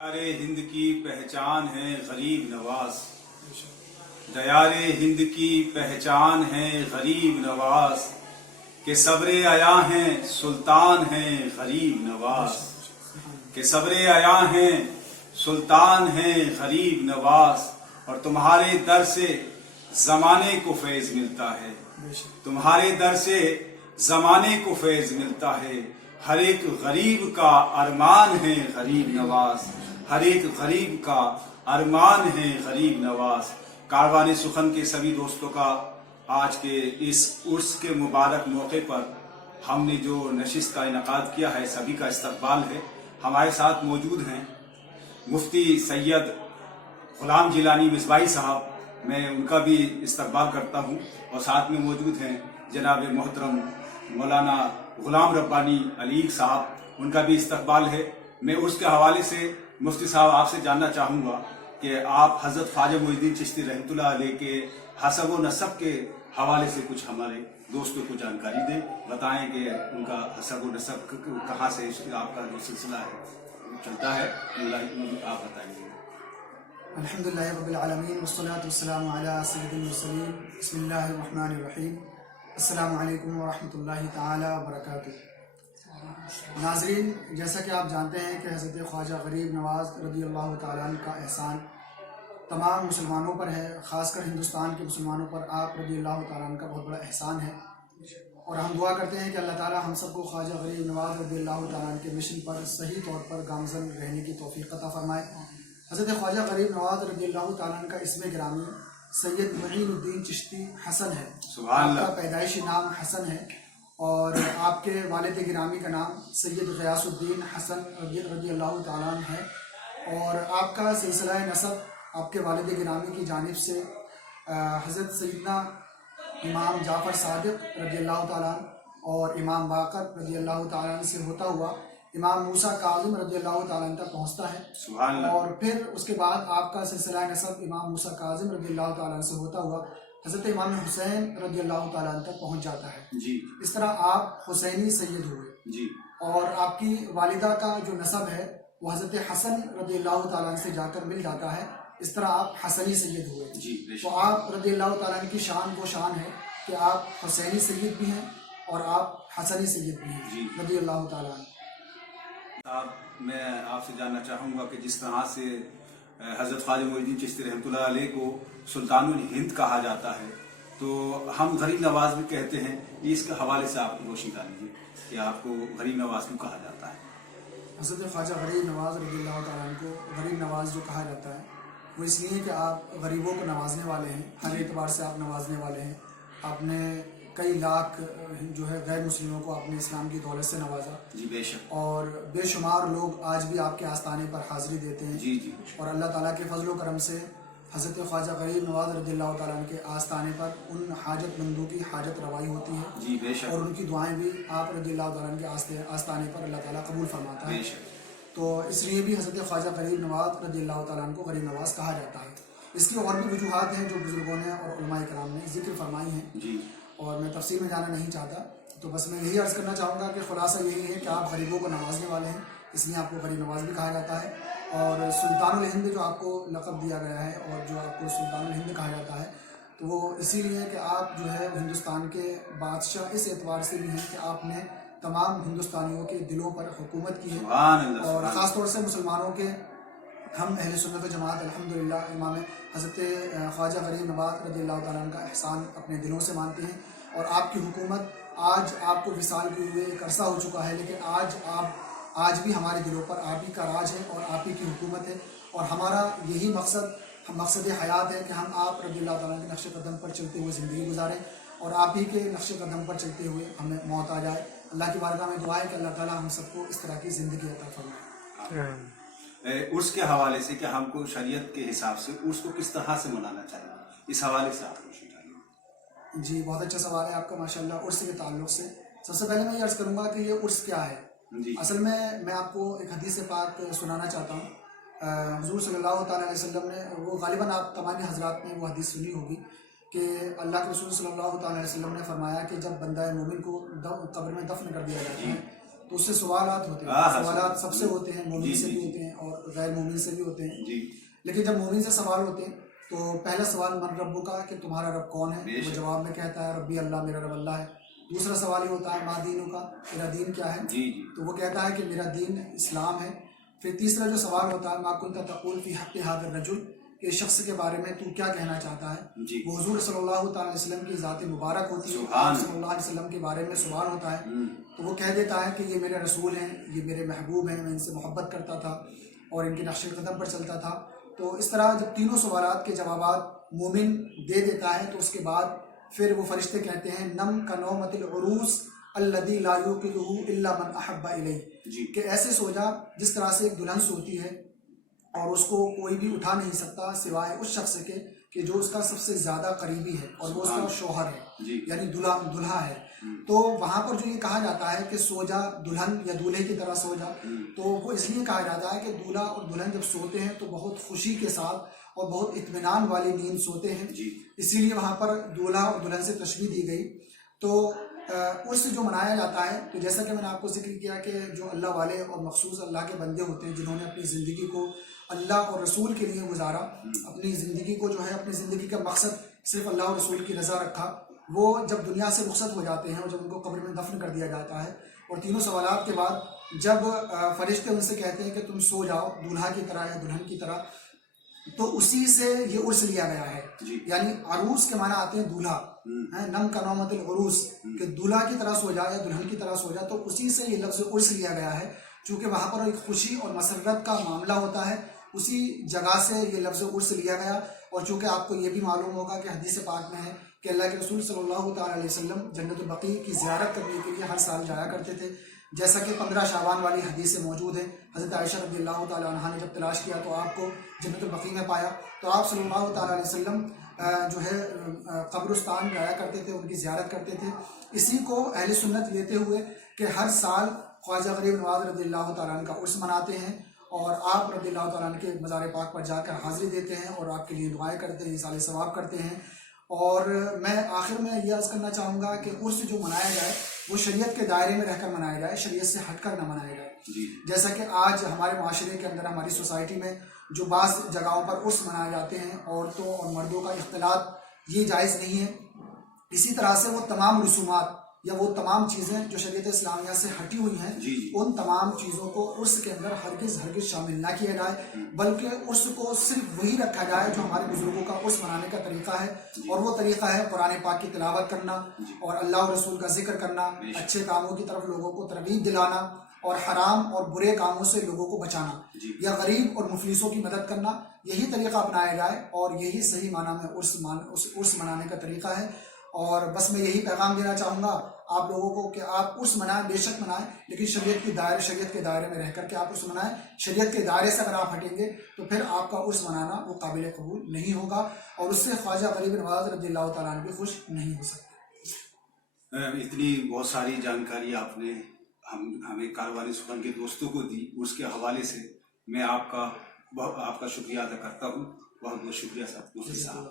दयारे हिंद की पहचान है गरीब नवाज। दयारे हिंद की पहचान है गरीब नवाज के सबरे आया हैं सुल्तान हैं गरीब नवाज के सबरे आया हैं सुल्तान हैं गरीब नवाज। और तुम्हारे दर से जमाने को फैज मिलता है, तुम्हारे दर से जमाने को फैज मिलता है। हर एक गरीब का अरमान है गरीब नवाज, हर एक गरीब का अरमान है गरीब नवाज। कारवान सुखन के सभी दोस्तों का आज के इस उर्स के मुबारक मौके पर हमने जो नशिस्त का इनकाद किया है, सभी का इस्तकबाल है। हमारे साथ मौजूद हैं मुफ्ती सैयद गुलाम जिलानी मिसबाही साहब, मैं उनका भी इस्तकबाल करता हूँ। और साथ में मौजूद हैं जनाब मोहतरम मौलाना गुलाम रब्बानी अलीग साहब, उनका भी इस्तकबाल है। मैं उसके हवाले से मुफ्ती साहब आपसे जानना चाहूँगा कि आप हज़रत ख्वाजा मोइनुद्दीन चिश्ती रहमतुल्लाह अलैह के हसब व नसब के हवाले से कुछ हमारे दोस्तों को जानकारी दें, बताएं कि उनका हसब व नसब कहाँ से आपका जो सिलसिला है चलता है, आप बताएंगे। अल्हम्दुलिल्लाहि रब्बिल आलमीन वस्सलातु वस्सलामु अला सय्यिदिल मुरसलीन बिस्मिल्लाहिर रहमानिर रहीम अस्सलामु अलैकुम व रहमतुल्लाहि ताला व बरकातुहू। नाज़रीन, जैसा कि आप जानते हैं कि हज़रत ख्वाजा गरीब नवाज़ रज़ियल्लाहु ताला अन्हु का एहसान तमाम मुसलमानों पर है, ख़ासकर हिंदुस्तान के मुसलमानों पर आप रज़ियल्लाहु ताला अन्हु का बहुत बड़ा एहसान है। और हम दुआ करते हैं कि अल्लाह ताला हम सबको ख्वाजा गरीब नवाज़ रज़ियल्लाहु ताला अन्हु के मिशन पर सही तौर पर गामज़न रहने की तौफ़ीक़ अता फ़रमाए। हज़रत ख्वाजा गरीब नवाज़ रज़ियल्लाहु ताला अन्हु का इसमें गिरामी सैयद मोइनुद्दीन चिश्ती हसन है। आपका पैदाइशी नाम हसन है और आपके वालिद गिरामी का नाम सैयद ग़ियासुद्दीन हसन रज़ियल्लाहु ताला अन्हु है। और आपका सिलसिला नसब आपके वालिद गिरामी की जानिब से हज़रत सैयदना इमाम जाफ़र सादिक़ रज़ियल्लाहु ताला अन्हु और इमाम बाक़र रज़ियल्लाहु ताला अन्हु से होता हुआ इमाम मूसा काज़िम रज़ियल्लाहु ताला अन्हु तक पहुँचता है। और फिर उसके बाद आपका सिलसिला नसब इमाम मूसा काज़िम रज़ियल्लाहु ताला अन्हु से होता हुआ हज़रत इमाम हुसैन रज़ियल्लाहु ताला अन्हु तक पहुँच जाता है जी। इस तरह आप हुसैनी सैयद हुए जी। और आपकी वालिदा का जो नसब है वो हज़रत हसन रज़ियल्लाहु ताला अन्हु से जाकर मिल जाता है। इस तरह आप हसनी सैयद हुए जी। तो आप रज़ियल्लाहु ताला अन्हु की शान वो शान है कि आप हुसैनी सैयद भी हैं और आप हसनी सैयद भी हैं रज़ियल्लाहु ताला अन्हु। मैं आपसे जानना चाहूँगा कि जिस तरह से हज़रत ख्वाजा मोइनुद्दीन चिश्ती रहमतुल्लाह अलैह को सुल्तानुल हिंद कहा जाता है, तो हम गरीब नवाज भी कहते हैं, इसके हवाले से आप रोशनी डालिए कि आपको गरीब नवाज क्यों कहा जाता है। हज़रत ख्वाजा गरीब नवाज़ रज़ियल्लाहु ताला अन्हु को गरीब नवाज जो कहा जाता है वो इसलिए कि आप गरीबों को नवाजने वाले हैं, हर एतबार से आप नवाजने वाले हैं। आपने कई लाख जो है गैर मुस्लिमों को अपने इस्लाम की दौलत से नवाजा जी, बेशक। और बेशुमार लोग आज भी आपके आस्थाने पर हाज़िरी देते हैं जी जी। और अल्लाह ताला के फजल व करम से हज़रत ख्वाजा गरीब नवाज़ रज़ियल्लाहु ताला अन्हु के आस्थाने पर उन हाजतमंदों की हाजत रवाई होती है जी, बेशक। और उनकी दुआएं भी आप रज़ियल्लाहु ताला अन्हु के आस्थाने पर अल्लाह ताला कबूल फरमाता है। तो इसलिए भी हज़रत ख्वाजा गरीब नवाज़ रज़ियल्लाहु ताला अन्हु को गरीब नवाज़ कहा जाता है। इसकी और भी वजूहात हैं जो बुजुर्गों ने और उलमाए किराम ने जिक्र फरमाई हैं जी। और मैं तफसील में जाना नहीं चाहता, तो बस मैं यही अर्ज़ करना चाहूँगा कि खुलासा यही है कि आप गरीबों को नवाजने वाले हैं, इसलिए आपको गरीब नवाज भी कहा जाता है। और सुल्तानुल हिंद जो आपको लक़ब दिया गया है और जो आपको सुल्तानुल हिंद कहा जाता है, तो वो इसीलिए कि आप जो है हिंदुस्तान के बादशाह इस एतबार से भी हैं कि आपने तमाम हिंदुस्तानियों के दिलों पर हुकूमत की है। और ख़ास तौर से मुसलमानों के हम अहले सुन्नत व जमात अल्हम्दुलिल्लाह इमाम हज़रत ख्वाजा गरीब नवाज़ रज़ियल्लाहु ताला अन्हु का एहसान अपने दिलों से मानते हैं। और आपकी हुकूमत आज आपको विसाल के हुए एक अरसा हो चुका है, लेकिन आज भी हमारे दिलों पर आप ही का राज है और आप ही की हुकूमत है। और हमारा यही मकसद हयात है कि हम आप रज़ियल्लाहु ताला के नक्श कदम पर चलते हुए ज़िंदगी गुजारें और आप ही के नक्श कदम पर चलते हुए हमें मौत आ जाए। अल्लाह की बारगाह में दुआ है कि अल्लाह ताला हम सबको इस तरह की ज़िंदगी अता फरमाए। उर्स के हवाले से कि हमको शरीयत के हिसाब से उर्स को किस तरह से मनाना चाहिए, इस हवाले से आप रोशनी डालिए। जी, बहुत अच्छा सवाल है आपका माशाल्लाह। उर्स के ताल्लुक़ से सबसे पहले मैं ये अर्ज़ करूँगा कि ये उर्स क्या है। असल में मैं आपको एक हदीस पाक सुनाना चाहता हूँ। हुज़ूर सल्लल्लाहु ताला अलैहि वसल्लम ने, वो ग़ालिबन आप तमाम हज़रात ने वो हदीस सुनी होगी कि अल्लाह के रसूल सल्लल्लाहु ताला अलैहि वसल्लम ने फरमाया कि जब बंदा मोमिन को कब्र में दफन कर दिया जाता है تو اس سے سوالات ہوتے ہیں، سوالات سب سے ہوتے ہیں، مومن سے بھی ہوتے ہیں اور غیر مومن سے بھی ہوتے ہیں. لیکن جب مومن سے سوال ہوتے ہیں تو پہلا سوال من ربو کا، کہ تمہارا رب کون ہے؟ وہ جواب میں کہتا ہے ربی اللہ، میرا رب اللہ ہے. دوسرا سوال یہ ہوتا ہے ما دینوں کا، میرا دین کیا ہے؟ تو وہ کہتا ہے کہ میرا دین اسلام ہے. پھر تیسرا جو سوال ہوتا ہے ما کنت تقول فی حق ھذا الرجل، کہ اس شخص کے بارے میں تو کیا کہنا چاہتا ہے؟ وہ حضور صلی اللہ تعالی علیہ وسلم کی ذات مبارک ہوتی ہے. آپ صلی اللہ علیہ وسلم کے بارے میں سوال ہوتا ہے تو وہ کہہ دیتا ہے کہ یہ میرے رسول ہیں، یہ میرے محبوب ہیں، میں ان سے محبت کرتا تھا اور ان کے نقش قدم پر چلتا تھا. تو اس طرح جب تینوں سوالات کے جوابات مومن دے دیتا ہے تو اس کے بعد پھر وہ فرشتے کہتے ہیں نم کا نومت العروس الذی لا یوقظہ الا من احب الیہ، کہ ایسے سو جا جس طرح سے ایک دلہن سوتی ہے اور اس کو کوئی بھی اٹھا نہیں سکتا سوائے اس شخص کے کہ جو اس کا سب سے زیادہ قریبی ہے اور وہ اس کا شوہر ہے، یعنی دلہا ہے. تو وہاں پر جو یہ کہا جاتا ہے کہ سو جا دلہن یا دولہے کی طرح سو جا، تو وہ اس لیے کہا جاتا ہے کہ دولہا اور دلہن جب سوتے ہیں تو بہت خوشی کے ساتھ اور بہت اطمینان والی نیند سوتے ہیں، اسی لیے وہاں پر دولہا اور دلہن سے تشبیہ دی گئی. تو عرس جو منایا جاتا ہے تو جیسا کہ میں نے آپ کو ذکر کیا کہ جو اللہ والے اور مخصوص اللہ کے بندے ہوتے ہیں جنہوں نے اپنی زندگی کو اللہ اور رسول کے لیے گزارا، اپنی زندگی کو جو ہے اپنی زندگی کا مقصد صرف اللہ اور رسول کی رضا رکھا، وہ جب دنیا سے رخصت ہو جاتے ہیں اور جب ان کو قبر میں دفن کر دیا جاتا ہے اور تینوں سوالات کے بعد جب فرشتے ان سے کہتے ہیں کہ تم سو جاؤ دولہا کی طرح یا دلہن کی طرح، تو اسی سے یہ عرس لیا گیا ہے. یعنی عروس کے معنی آتے ہیں دولہا، نم کا نومت العروس، کہ دولہا کی طرح سو جا یا دلہن کی طرح سو جا، تو اسی سے یہ لفظ عرس لیا گیا ہے. چونکہ وہاں پر ایک خوشی اور مسرت کا معاملہ ہوتا ہے، اسی جگہ سے یہ لفظ عرس لیا گیا. اور چونکہ آپ کو یہ بھی معلوم ہوگا کہ حدیث پاک میں ہے کہ اللہ کے رسول صلی اللہ تعالیٰ علیہ وسلم جنت البقیع کی زیارت کرنے کے لیے ہر سال جایا کرتے تھے، جیسا کہ 15 شعبان والی حدیث سے موجود ہے. حضرت عائشہ رضی اللہ تعالیٰ عنہ نے جب تلاش کیا تو آپ کو جنت البقیع میں پایا، تو آپ صلی اللہ تعالیٰ علیہ وسلم جو ہے قبرستان جایا کرتے تھے، ان کی زیارت کرتے تھے. اسی کو اہل سنت لیتے ہوئے کہ ہر سال خواجہ غریب نواز رضی اللہ تعالیٰ عنہ کا عرس مناتے ہیں اور آپ رضی اللہ تعالیٰ عنہ کے مزار پاک پر جا کر حاضری دیتے ہیں اور آپ کے لیے دعائیں کرتے ہیں، ایصال ثواب کرتے ہیں. اور میں آخر میں یہ عرض کرنا چاہوں گا کہ عرس جو منایا جائے وہ شریعت کے دائرے میں رہ کر منایا جائے، شریعت سے ہٹ کر نہ منایا جائے. جیسا کہ آج ہمارے معاشرے کے اندر، ہماری سوسائٹی میں جو بعض جگہوں پر عرس منائے جاتے ہیں، عورتوں اور مردوں کا اختلاط، یہ جائز نہیں ہے. اسی طرح سے وہ تمام رسومات یا وہ تمام چیزیں جو شریعت اسلامیہ سے ہٹی ہوئی ہیں، ان تمام چیزوں کو عرس کے اندر ہرگز شامل نہ کیا جائے، بلکہ عرس کو صرف وہی رکھا جائے جو ہمارے بزرگوں کا عرس منانے کا طریقہ ہے. اور وہ طریقہ ہے قرآن پاک کی تلاوت کرنا اور اللہ اور رسول کا ذکر کرنا، اچھے کاموں کی طرف لوگوں کو ترغیب دلانا اور حرام اور برے کاموں سے لوگوں کو بچانا، یا غریب اور مفلسوں کی مدد کرنا. یہی طریقہ اپنایا جائے اور یہی صحیح معنی میں عرس منانے کا طریقہ ہے. اور بس میں یہی پیغام دینا چاہوں گا آپ لوگوں کو کہ آپ عرس منائیں، بے شک منائیں، لیکن شریعت کے دائرے میں رہ کر کے آپ عرس منائیں. شریعت کے دائرے سے اگر آپ ہٹیں گے تو پھر آپ کا عرس منانا وہ قابل قبول نہیں ہوگا اور اس سے خواجہ غریب نواز رضی اللہ تعالیٰ عنہ بھی خوش نہیں ہو سکتے. اتنی بہت ساری جانکاری آپ نے ہمیں کاروانی سخن کے دوستوں کو دی، اس کے حوالے سے میں آپ کا شکریہ ادا کرتا ہوں. بہت بہت شکریہ صاحب.